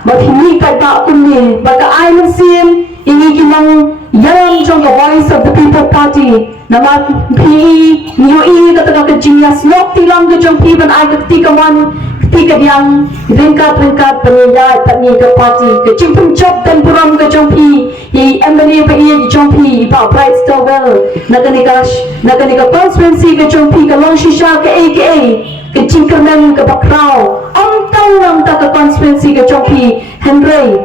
Mathini kata kumni, baka island sim, ini kimang yang trong the voice of the people party. Nama PE, NUE kata ke genius, nok tilang ke trong PE ban ai ketika wan, ketika yang ringkat penilai tani ke party, ke cimpung job dan puram ke trong PE, i MLA PE trong PE, ba bright star well, naganika constituency ke trong PE, ke long shisha ke AKA, ke Jingkren ke bakrau, ang tak ke constituency ke trong PE, Henry.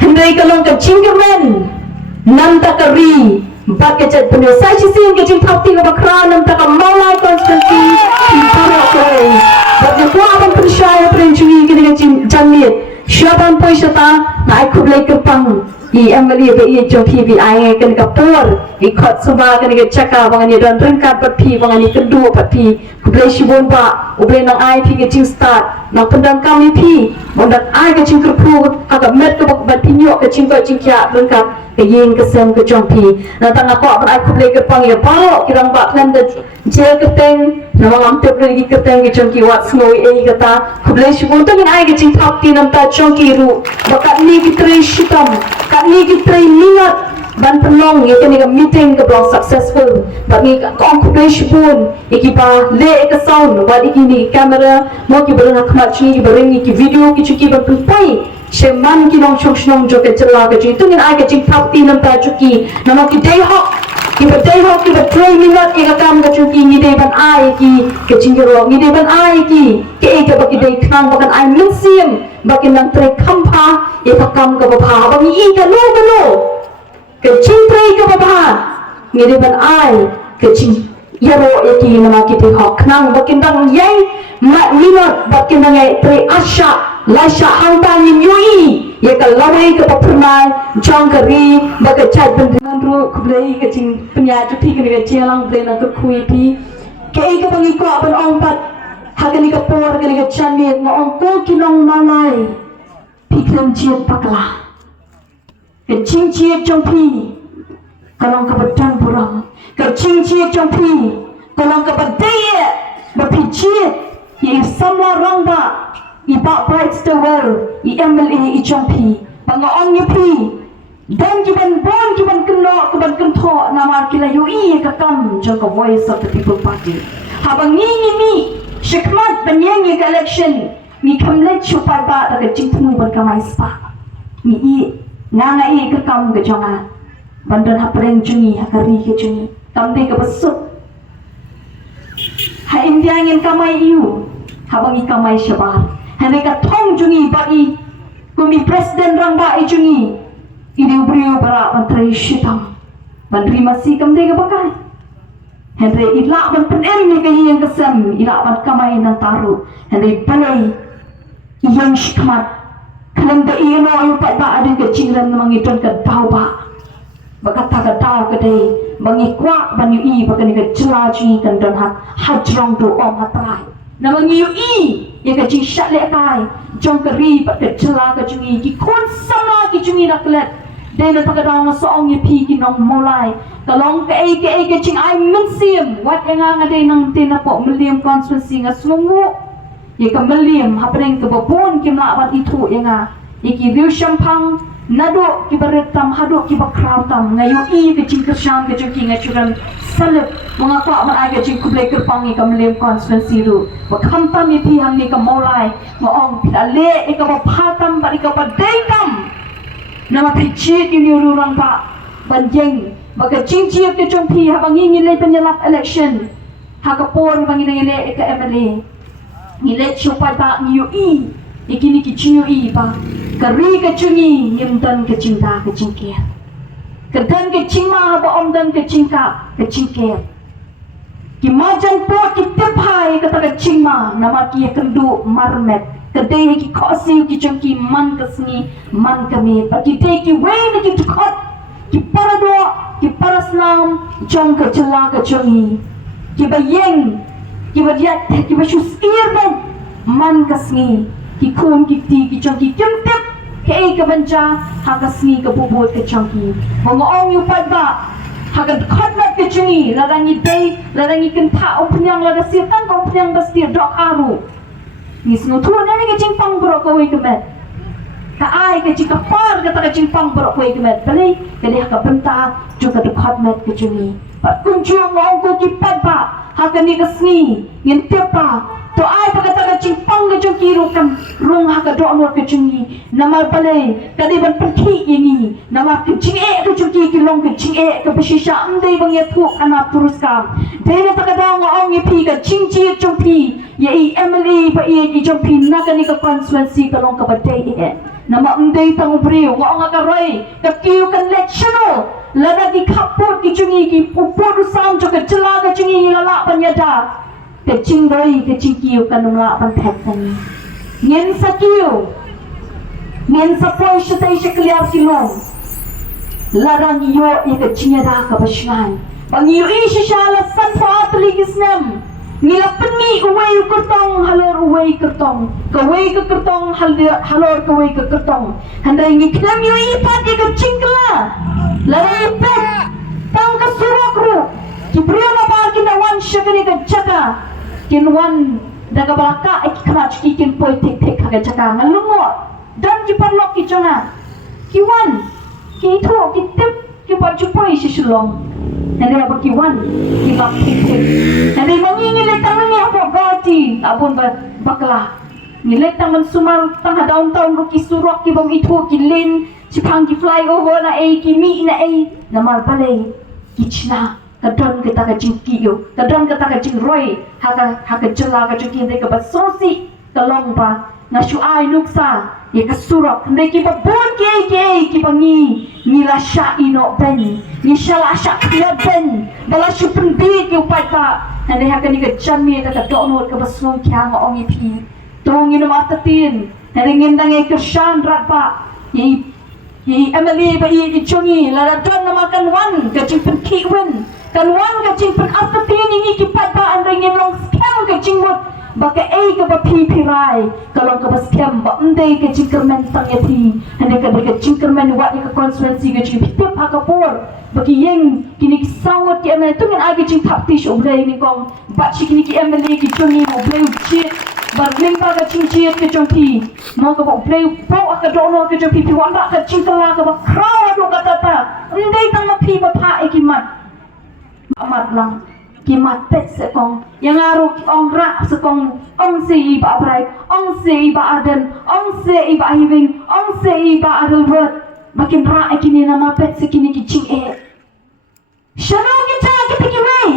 Henry kalong ke Jingkren nam takari baket punya saya sih ke Jingkren ke bakra nam tak maulai constituency impara koi bagi kuaban percaya perenjui ke dengan jamit Shwa poisata naik KHUBLEI kepang i MLA be jo PVI kan kapur i khot suma kan ke chaka bangani dan rengkat patpi bangani kedua patpi KHUBLEI shibon ba uble nang ai pi ke jing start nang pendang kami pi mondak ai ke jing kerpu agak met ke bat pinyok ke jing ba jing kya rengkat ke yin ke sem ke jongpi na tang aku ban ai KHUBLEI kepang ya ba kirang ba kan de je keteng nama am te lagi keteng ke jongki wat snoi e kata KHUBLEI shibon tu ni ai ke jing thapti nam ta jongki ru bakat ni kitri shitam ni kita ingat ban penong ya kini meeting ke belum successful bagi kong KHUBLEI pun ikipa le ke sound buat ikini kamera mau ki berang khmat ni berang ki video ki chuki ban pai sheman ki nong chong shnong jo ke chala ke tu ni ai ke jing thap ti nam ta chuki nama ki day hop ki ba 3 minute ki ka kam ke chuki ni day ban ai ki ke jing ro ni day ban ai ki ke ke bagi day khang bakan ai min sim bagi nang tre khampa ye pakam ka bapha bagi i ka lo ke ching tre ka bapha ngere ban ai ke ching yaro ye ki nama ki te hok nang bagi nang yai mat minot bagi nang ai tre asha lasha hangta ni yui ye ka lawai ka papurnai jong ka ri bagi chat ban dengan ru KHUBLEI ke ching penya tu thi ke ne chelang ble na ka khui pi ke ka bagi ko ban ong pat hakani ka por hakani ka chanit na ong ko kinong malai piklam chiat pakla ke ching chiat trong pi kalong ka batang puram ke ching chiat trong pi kalong ka badaya ba pi chiat ye samla rangba i ba bright star well i MLA i trong pi banga ong ye pi dan kiban keno kiban kentho nama kila UI ka kam jong ka voice of the people party habang ni Shikmat penyanyi ke election ni kamlet chupai ba daga jingtunu ban kamai spa ni i nganga i ke kam ke jonga bandan hapreng jungi hakari ke jungi tamde ke besuk ha india ngin kamai iu habang i kamai shabar hane ka thong jungi ba i kumi president rang ba i jungi i brio bara menteri shitam bandri masih kamde ke bakai Henry ilak ban penem ni kayi yang kesem ilak ban kamai nang taru Henry balai yang shikmat kalam da iyo no ayu pat ba adin ke Jingkren namang iton ke tau ba bakata ke tau ke day bangi kwa ban yu i bakan ke jelaji kan don hajrong do om hatrai namang yu i ya ke jing shat le kai jong ke ri bat ke jela ke jungi ki kon sama ki jungi nak let dan nak kadang seorang ye pi ki nong mulai kalong ke ching ai min sim wat yang ada nang tin apa meliam constituency nga sungu ye ka meliam hapeng ke babon ki ma wat itu yang iki riu shampang nado ki beretam hado ki bakrautam ngayu i ke ching kersham ke chuki nga churan salib mengapa man aga ching KHUBLEI kerpang ka meliam constituency ru bakhamtam ye pi hang ni ka mulai ngong pile e ka baphatam ba ka badaitam nama picit ini orang pak banjeng maka cincin ke jompi habang ingin le penyelap election hakapor bang ingin le ke MLA ngile chupai ba ngiu i ikini ki chinyu i ba kari ke chungi ngimdan ke cinta ke cingke kedan ke cingma ba omdan ke cingka ke cingke ki majan po ki tepai kata ke cingma nama ki kendu marmet kedai ki khosi ki chungki man kasni man kami pati te ki wain ki tukot ki parado ki parasnam jong ka chala ka chungi ki bayeng ki wadiat ki bashus irben man kasni ki kun ki ti ki chungki kimtep ke ka banja ha kasni ka bubot ka chungki mongong yu padba hakan khotmat ke cungi larangi day larangi kenta ompnyang lada siatan ko ompnyang bastir dok aru ni snu tu nani ke jingpang bro ko we kemet ka ai ke jika par ke ta jingpang bro ko we kemet bali kali haka benta juga de khotmat ke cungi pat kunjung ngong ko ki pa hakan ni kesni ngin tepa to ai pakata jingpang ke cungi rukan rung haka dok nur ke cungi nama bali kadi ban perki ini nama ke jinge ke cungi ki long ke jinge ke besisha amdei bang ya tu kana turuskam dena takada ngong ye pi ke jingji cungpi ye Emily ba ye ki cungpi nakani ke constituency ke long ke badai ye nama amdei tang briu ngong ka roi ke kiu kan lecture lada di kaput ki cungi ki pupur sam jo ke jela ke cungi lala panyada ke cingrai ke cingkiu kan ngla pan thakani ngen sakiu ngen sapoi shtai shkliar silong larang yo ye ke cingada ka bashan bang yo ishi shala san fatli kisnam ngila penni uwei kertong halor uwei kertong kawei ke kertong halor kawei ke kertong handai ngi klam yo ipat ye ke cingkla larang ipat tang ka surokru kibriya ma kinawan shakani ka jaka kinwan daga balaka ikhraj kikin poi tek tek haga jaka ngalungo dan jiparlok ki chonga kiwan ki tho ki tip ki pajupoi sisulong nade aba kiwan ki bak tek tek nade mangingi letang ni apa gati abun bakla ni letang man sumal tang downtown ro ki surok ki bom itho ki lin chipang ki fly over na ai ki mi na ai namar balai ki chna kadon kita ka jingki yo kadon kita ka jingroi haka jela ka jingki de ka basosi kalong pa na shu ai nuksa ye ka surok de ki ba bon ki bangi ni la sha ino ben ni shala sha ya ben bala shu pen bi ki upai ta ande haka ni ka janmi ta ka donot ka basong kyang ong ipi tong ino matatin ande ngendang e kershan rat pa ye Emily ba i chungi la don na makan wan ka jingpen ki wen kan wan ka jingpen after tin ni ki pat ba an ring long scam ka jingmot ba ka ei ka ba pi rai kalong ka ba scam ba ndei ka jingkermen tang ya thi hande ka de ka jingkermen wa ka constituency ka jing pip ha ka por ba ki yeng kini ki sawat ki ame tu min agi jing thap ti shom dei ni kong ba chi kini ki Emily ki chungi mo bleu chit ba ling ba ka ching chit ka jong pi mo ka ba bleu po ka do no ka jong pi pi wan ba ka jing kala ka ba kraw do ka ta ndei tang ma pi ba pha e ki mat amat lang kimat pet sekong yang aru ong ra sekong ong se ba brai ong se ba aden ong se ba hiving ong se ba adel word makin ra ikini nama pet sekini ki ching e shano kita ki wei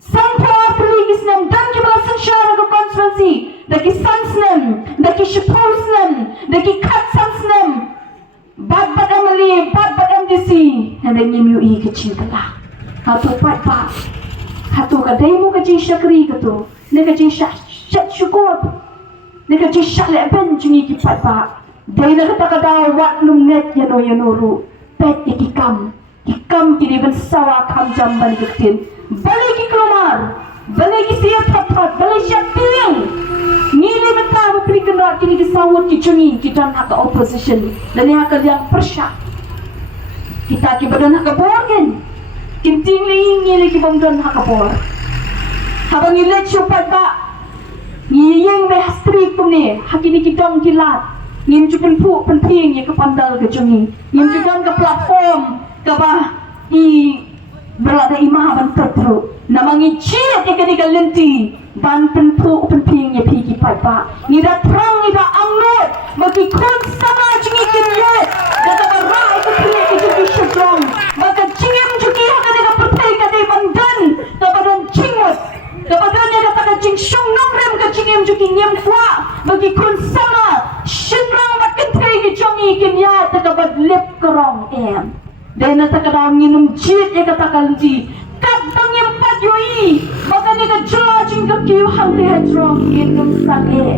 sampor pligis nem dan ki ba sanshara ko constituency daki sansnem daki shipolsnem daki kat sansnem bad amali bad MDC and then you e ki ching kala hatu pat pa hatu ka demo ka jing shakri ka to ne ka jing shat shukot ne ka jing shat le ben jingi ki pat pa dai na ka daw wat num net yano ru pet ki kam ki ni ban sawa kam jam ban ki bali ki klomar bali ki sia pat bali shating ngili mata mo prikan rat kini ki sawut ki chungi ki dan haka opposition dan ni haka yang persyak kita ki badan haka borgen kinting li ki bangdan hakapor habang ilet chupat ba ngiyeng me hastri kumne hakini ki dong kilat ngim jupen pu penting ye ke pandal ke jungi ngim jugan ke platform ke ba i berada imah ban tertru namangi cire ke ni galenti ban penpu penting ye pi ki pai ba ni da trang ni da amnot bagi kun sama jungi kilat kata rai ke pi ke jungi shudong maka jingem jungi kepadanya katakan jing syong nomrem ke jingem juki nyem kwa bagi kun sama shinrang makin tei ke jongi kimya takabad lip kerong em dan takadang nginum jit ya katakan ji kat bangem pat yoi maka ni ka jela jing ke kiu hang te hedrong nginum sange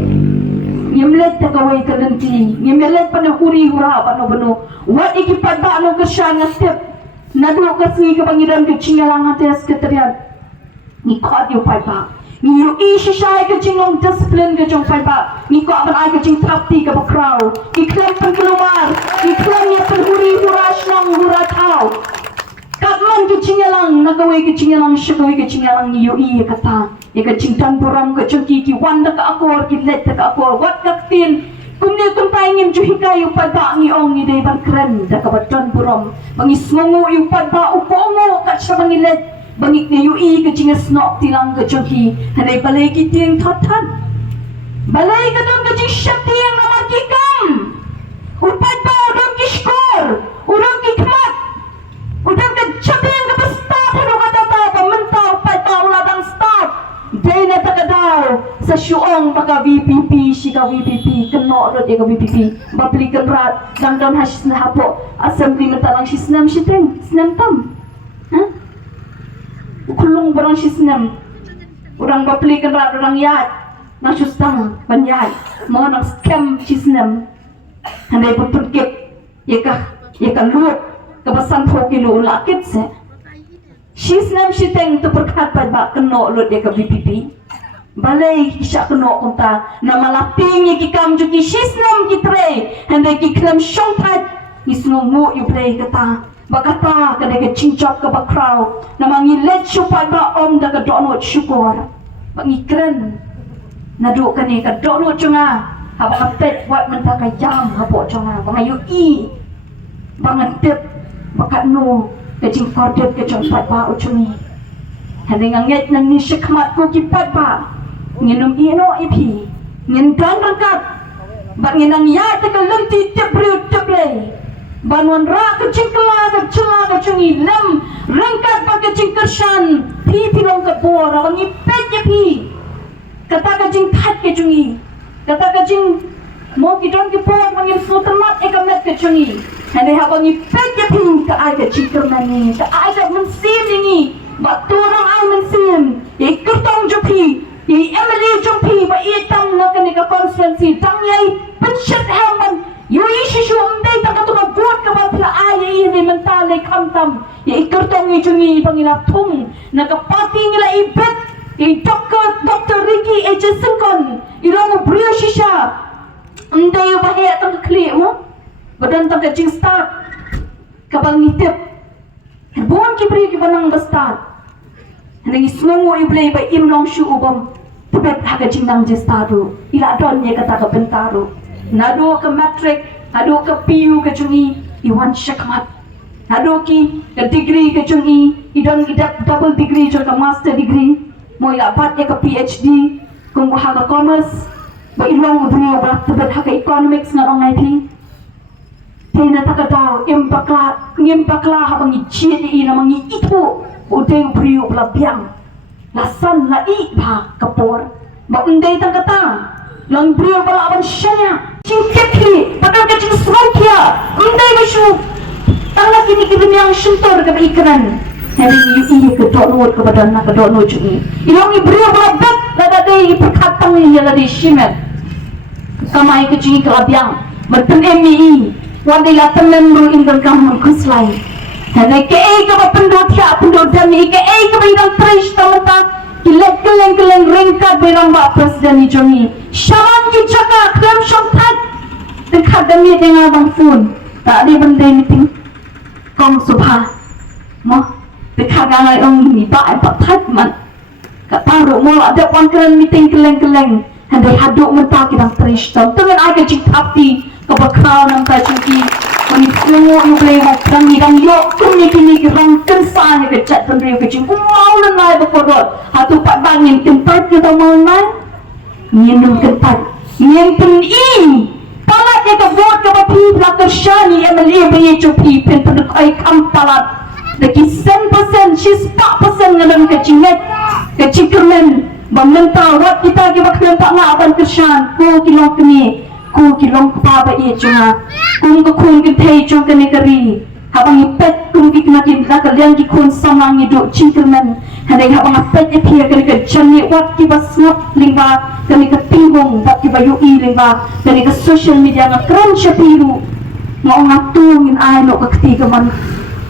nyemlet takawai kalenti nyemlet pana huri hura pano bano wat ikipat ba no kesyan step nadu kasni ke pangiran ke chingalang ate sekretariat ni kod yo pai ba ni yo ishi shai ke jingong discipline ke jong pai ba ni ko aban ai ke jing tapti ke bakraw ni klem pen keluar ni klem ye pen huri hura shnong hura tau Katman ke cingalang nakawai ke cingalang syakawai ke cingalang yoi kata ika cintan buram ke cengki ki wanda ka akor ki let ka akor wat kaktin kumne kun paingin juhika yu pada ngi ong ni dei ban kren da ka batan buram bangi sngongo yu pada upomo ka sa bangi let bangi ne yoi ke cingas nok tilang ke cengki hanai balai ki tiang thotan balai ka don ke cing syakti yang namar ki kam upat ba udam ki skor udam ki kmat udam ke champion ke start hanu kata ta pementau pada uladang start dena takadau sa syuong baka VPP sika VPP keno ro dia ke VPP bapli kenrat dang hasis na hapo assembly mentalang sisnam siteng snam tam ha kulung barang sisnam orang bapli kenrat orang yat na sustang banyai mo nang scam sisnam handai putket yeka lut kebasan kilo lakit se sisnam siteng tu Pyrkhat pada keno lut dia ke VPP balai kisah keno konta na malaping ki kam juki sisnam ki tre handai ki klam shongtat isngomu yu play kata bakata kada ke cincop ke bakrau na mangi let supai ba om da ka dono syukur bangi kren na do kani ka dono chunga haba kapet buat menta ka jam hapo chunga bangayu i bangan tip bakat no ke jingkor tip ke chongpat ba uchungi handai nganget nang ni syakmat ko ki pat ba nginum ino ipi ngin dan rangkat bak nginang ya te ka lenti tip riu tip lei banwan ra ke cingkla ke cela ke cungi lem rangkat bak ke cingkershan pi pilong ke bor bangi pet je pi kata ka jing that ke cungi kata ka jing mo ki don ki bor bangi sutermat e ka met ke cungi hande ha bangi pet je pi ka ai ke cingkerman ni ka ai ka mensim ni bak turang ai mensim e kertong je pi i Emily jumpi ba itang na kanika conference tang yai pencet hamban yui shishu umdei tak tu ka buat ka ba pla ai ni mentale kamtam ya ikertong ni jungi pangila thum na ka pati nila ibet i Dr. Ricky Jason kon irong brio shisha umdei ba he tang kli mo badan tang ka jing start ka bang nitip bon ki bri ki banang ba start nang isnongo iblay ba imlong shu ubam tebet haga jinang jestadu ila donnya kata ke bentaru nado ke matric nado ke PU ke cungi iwan syakmat nado ki ke degree ke cungi idon idap double degree jo ke master degree mo ila bat ke PhD kung haga commerce ba ilong dunia ba tebet haga economics ngarong IT tena takadau impakla habangi GDE namangi itu udeng priu belabiang lasan la i ba kapor ba undai tang kata lang priu bala aban syanya cingkekli bakal ka cing srokia undai basu tang la kini kibiniang syuntor ka ikran hari yu i ke donot ke badan na ke donot jungi ilong i priu bala bat la dai Pyrkhat tang ni la di shimet kamai ke cing kelabiang berten mi wandai la temen ru indang kam kuslai Hanai ke ai ka pendot ya pendot dami ke ai ka birang trish tamata kilet keleng ringkat birang ba presiden jongi shaman ki chaka krem shomtat de khadami dengan bang phun tak di bende meeting kong subha mo de khagangai ong ni ba pa that man ka taru mo ada pon keren meeting keleng handai haduk menta ki bang trish tam tengen ai ka cik tapti ka bakal nang ka ciki Kami semua boleh makan hidang yok kami kini kerang kensan ke cat pendiri kecing mau nanai berkorot hatu pak bangin tempat kita mau nan minum tempat yang penting palat dia ke buat ke bapi belakang syani MLA bayi copi Phin penduk ai kam palat lagi 100% she's 4% ngadang kecinget kecingkermen bamenta wat kita ke bakal tak ngaban kesyan ku kilong kini ku kilong pa ba i chunga kung ko kun kin thei chung kan kari habang ipet kung ki na kin la kalyang ki kun samang ni do cingkermen hadai habang apet e phia kan ka chani wat ki basngap lingba kan ka tingong bat ki bayu i lingba kan ka social media nga kran shapiru mo ngatu ngin ai no ka kti ka man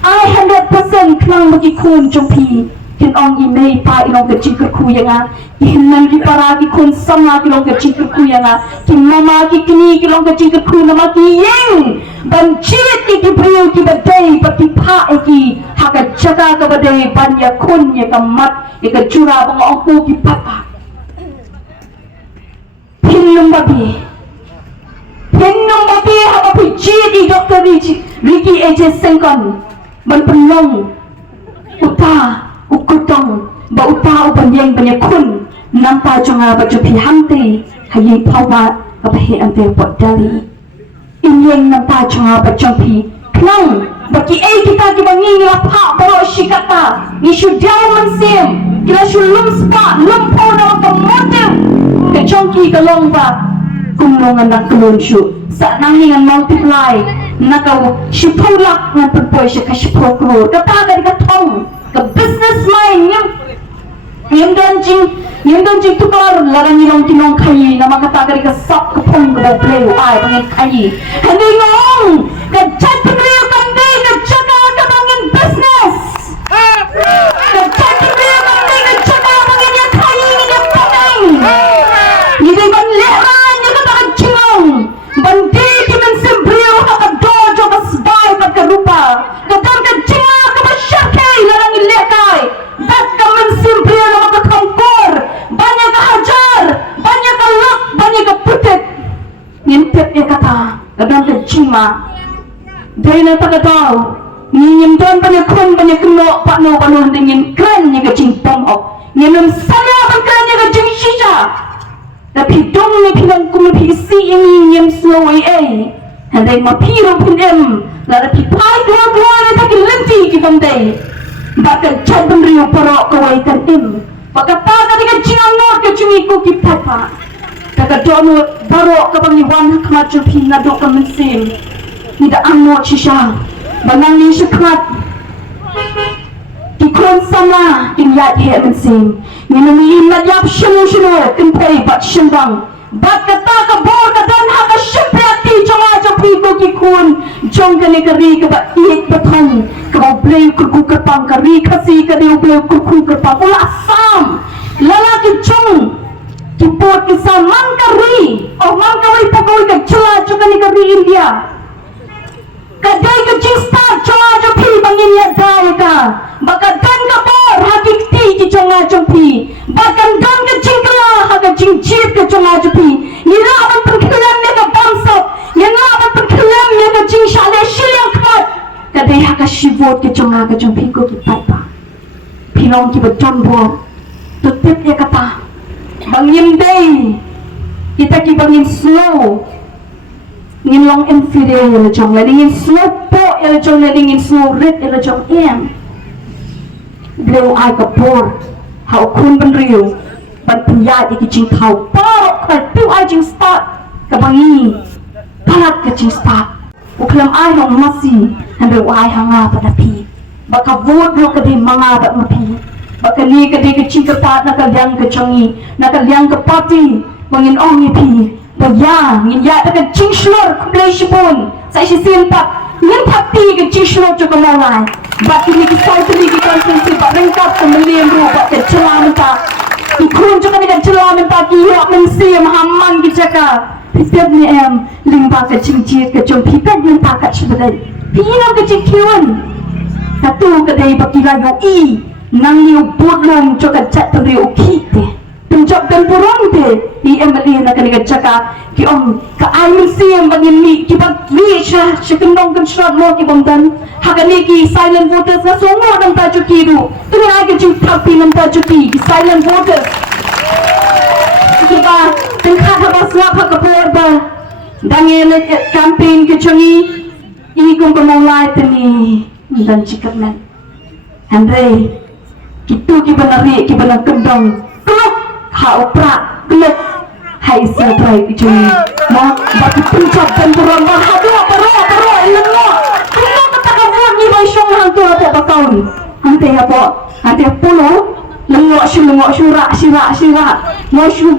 ai 100% klang ba ki kun chung pi kin ong imei pa ilong ke jingkar ku yanga kin nan ki para ki kun sama ki long ke jingkar ku yanga kin mama ki kini ki long ke jingkar ku nama ki yeng ban chit ki brio ki badai pati pa ki haka jaga ka badai ban ya kun ya ka mat ya ka jura bang ong ku ki papa Phin babi haka pi chit di Dr. Ricky AJ Sengkon ban penlong uta ukutong ba uta uban yang banyak kun nampa jonga ba jupi hamte hayi pawa apa he ante pot dali inyeng nampa jonga ba jupi knong baki kita ki bangi la pa baro shikata isu diamond sim kila shulum spa lumpo na ka motive ke chongki ka long ba kumlongan na kulon shu sa nangingan multiply nakaw shipulak na pagpoy siya ka shipokro kataga ka tong the business mind yung dan jing tukar larang ilong kinong kayi na makatagari ka sak kapong kabobleo ay pangin kayi hindi ngong kajat pagriyo kandi kajaka kabangin business kajat pagriyo kandi kajaka kabangin yung kayi yung pangin hindi kan leran yung katagad chingong bandi kiman simbriyo kakadojo kasbay pagkarupa kadang kajinga kabasyakay larang ilekay dat kaman simbriyo na makakangkor banyak kahajar banyak kalak banyak kaputit ngimpit ya kata kadang kajima dari na tagadaw nginyim doon banyak kenok pakno panuhan dingin kren niya kajing pomok nginyim saya bangkran niya kajing shisha tapi dong ni pinang kumipisi nginyim slow ay handay mapiro pinim lada pipai dua na taki lenti kibamday bakal jadon riyo paro kawaitan im pagkataga ni kajing anot kajing iku kipapa kagadono baro kabangiwan kamacho pinado kamansim nida anot shisha bangang ni shakrat kikon sama kinyat he mansim nginumi yap shunu kimpay bat shimbang bat kata ka bor ka dan ha ka shiprati jonga jopi ko kikun jong kani kari ka bat ik patang ka blay ku ka pang kari khasi ka de blay ku ka pang ula asam lalaki jong kipot ki sa man kari o man kawai pakoy ka chula chukani kari India kadai ka jista jonga jopi bangin ya dai ka baka dan ka bor hakikti ki jonga jopi bakan dan ka jingkla haka jingjit ka jonga jopi nila aban perkelam ne ka bangsa nila aban perkelam ne ka jingshale shilyang khat kadai haka shivot ka jonga ka jopi ko ki papa pinong ki bajon bo tutip ya kata bangin day kita ki bangin slow ngin long infidel ya jong la ngin slow po ya jong la ngin slow rit ya jong em bleu ai ka por hau kun ban riu ban punya di jing thau po ka tu ai jing start ka bangi palat ka jing start uklam ai hong masi hande ai hanga pada pi baka vot lo ka di manga ba mapi baka ni ka di ka jing ka pat na ka liang ka changi na ka liang ka party bangin ong ni pi ya ngin ya ta ka jing shlor KHUBLEI shipon sa si simpat ngin thapti ka jing shlor cho ka mawai baki ni ki sai tri ki konsensi ba rengkap ka million ru ba ka chalaman ta ki khun cho ka ni ka chalaman ta ki yo men si hamman ki chaka pitep ni em limba ka jing ji ka jom pitep ni ta ka chbadai pinam ka jing kiwan satu ka dai baki la yo I nang ni budlom cho ka chat tri o khite penjab dan burung te I emali na kani ka chaka ki om ka ai men si em bangin mi ki bag li sha shikendong kan shrat mo ki bamdan hakani ki silent voters na songo nang ta chukiru tuni ai ka jing thapi nang ta chuki ki silent voters ki ba Pyrkhat ha baswa pha ka por ba dangel campaign ke chungi I kong kamolai tani dan chikapnan andre kitu ki banari ki banang kendong klok ha opra klok hai surprise ki chungi ma baki punchap dan buram ba hadu paro ilmo kuno kata ka vot ni bai shong hang tu apa bakaun ante apa ante pulo lengo shura mo shu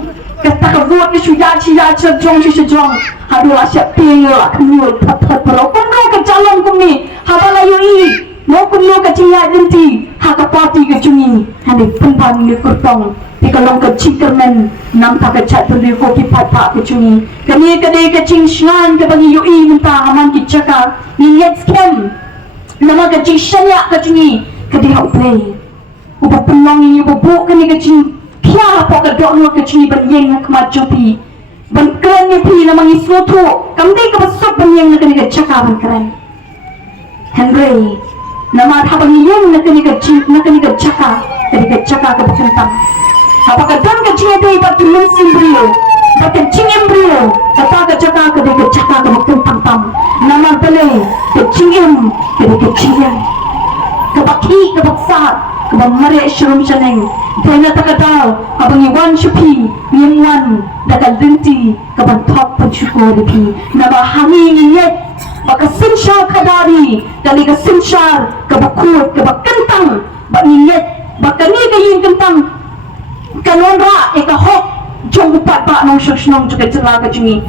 kata ka vot ni shu ya jong jong hadu asya ping la knu phat paro kuno ka calon kumi habala yo I mau kuno kecing ya nanti hak parti ke cumi hande pempan ni kurtong di kalong ke Jingkren nam tak cat tu ko ki pat ke cumi kani kadai kecing shan ke bagi UI minta aman ki caka ni net scam nama kecing shanya ke cumi kadai KHUBLEI uba penong ni uba bu kani kecing kia apa ke dok no kecing benyeng nak majupi ban keren ni pi nama ni suatu kamdai ke besok benyeng nak kani caka ban keren Henry nama habang yang nak kani caka ke berkentang apakah dan kecing itu ibat tulen simbrio kecing embrio kata caka ke berkentang tam nama beli kecing ke baki ke besar ke bamare syurum chaneng dengan takadal abang iwan shupi yang dagal dinti ke bantok pensyukur dipi nama hani nyet baka sinsyar kadari kali ke sinsyar ke bakut ke bakentang bak nyet baka ni ke yin kentang kanonra eka hok jong upat bak nong shoshnong juga celah ke jungi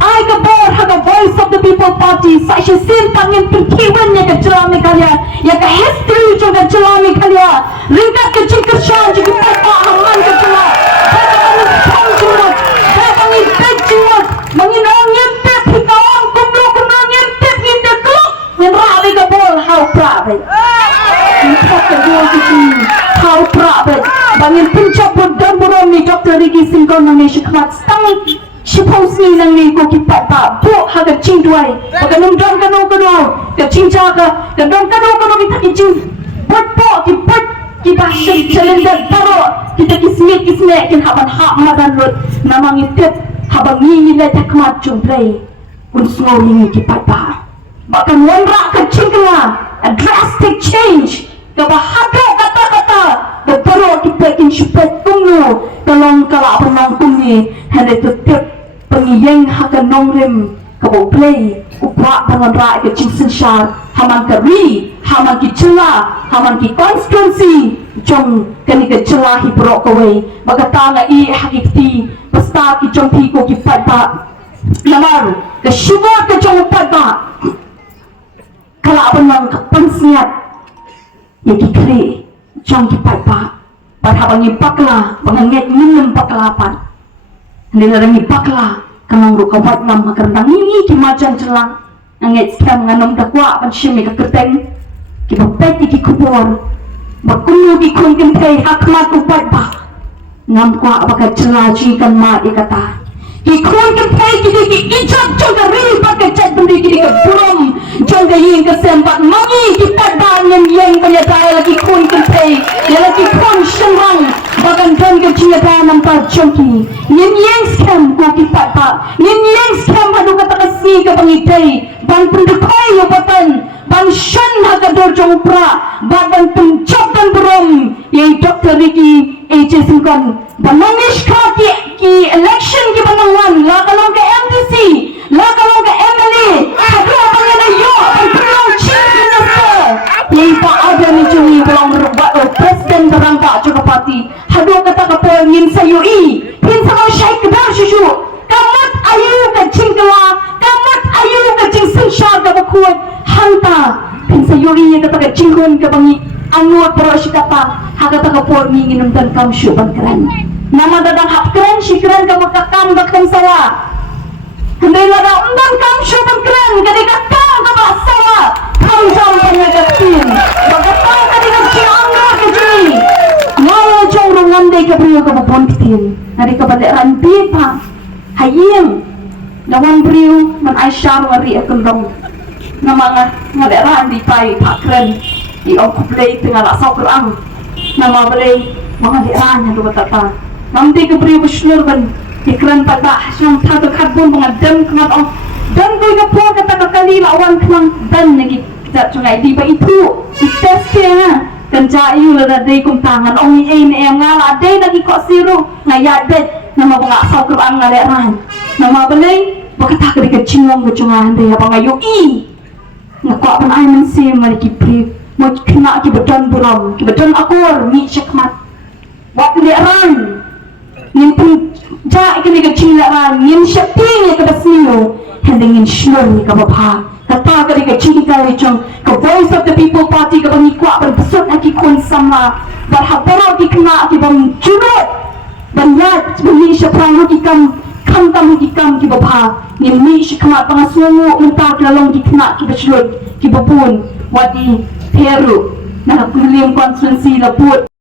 ai ke bor haga voice of the people party sa sya sin pangin pikiwan ya ke celah me kalian ya ke history juga celah me kalian ringkat ke jingkershan juga papa aman ke celah bagi bejimot menginong nyentep hikawang kumlo nyentep nyentep kelok nyenrabi ke bol how prabe nyentep ke bol kecil how prabe bangin pencap dan burung ni Dr. Rigi Singkon nang ni syikmat stang suppose ni nang ni ko kipat ba bu haga cing duai baga nung dong kano ke cing jaga ke dong kano kita kicing buat po ki buat kita cylinder taro kita kismet kin haban hak madan lut namang itep habang ni le takmat KHUBLEI kun sngo ni kipat ba bahkan wanra ke cingkla a drastic change ke bahado kata ke taro kita kin syupet kumno kalong kala penang kumni hande tetep pengiyeng hakan nongrim KHUBLEI uprak dengan rakyat ke Jingkren haman ke ri haman ki celah haman ki konstitusi jong kani ke celah hi brok kowe bagata nga i hakikti pesta ki jong pi ko ki patba namar ke syukur ke jong patba kala benang ke pensiat ya ki kre jong ki patba padha bangi pakla banganget minum paklapan nilarangi pakla kanang ro kawat ngam makarandang ini ki majan celang anget skam nganom dakwa pan shimi ka kerteng ki bapeti ki kubor bakunu ki kun kentei hakmat upat ba ngam kwa apakah celah jikan ma ikata ki kun kentei ki ijab jongga ri pakai cat bendi ki burum jongga yin ke sempat mangi ki padan yang penyadai lagi kun kentei ya lagi kun shenrang bagan dan ke cinta nampak jongki yang skam ko ki patba yang skam hadu kata kasi ke pangitei ban pendekai yobatan ban shan haga dorjong pra badan pencap dan berom yang Dr. Rigi Singkon banangish ka ki election ki banangan la kalong ke MDC la kalong ke MLA hadu abang na yo ang perang chief minister yang pa ada ni cumi belum presiden berangkat juga parti hadu kata kapo ngin sa UI pin sa syai kedar shushu kamat ayu ke Jingkla kamat ayu ke Jingkren ka bakut hanta pin sa UI kata ke Jingkren ke bangi angot pro sikapa haga ta kapo ngin dan kam shu ban keren nama dadang hap keren shikren ka makakam bakam sawa handai lada undan kam shu ban keren kadi kakam ka ba sawa kam jam panyagatin bagata kadi ka chianga ke jini ngawo jong rongan dei ka brio ka bon kitin hari ka balik ranti pa hayeng lawan brio man aisyar wari akendong nama ngadera di pai pak keren di KHUBLEI tengah nak sau Quran nama boleh mengadera nya do tata nanti ke brio besnur ban ikran pada hasan ta to karbon mengadam kemat on dan gue ke po kata kali lawan klang dan lagi kita sungai di ba itu testnya kan jayu la dei kum tangan ong ei ne ngala dei lagi kok siru ngaya det nama bang sau Quran ngadera nama boleh bakata ke cingong ke cungan dei apa ngayu i ngakwa pan ai men sim mari ki pri mo kena ki bedan buram ki bedan akor ni syakmat wat ni ran nim pun ja ikni ke cingla ran nim syapti ni ke basino hendingin shnur ni ka bapha Kata ka di ka Jingkren chong ka Voice of the People Party ka bang ikwa ban besut aki kon sama berhabara ki kena ki bang curut banyat Malaysia perang ki kam ki kam ki bapa ni Malaysia kena pangasungu mentak lalong ki kena ki bersurut ki bapun wadi Peru na kulim konstituensi laput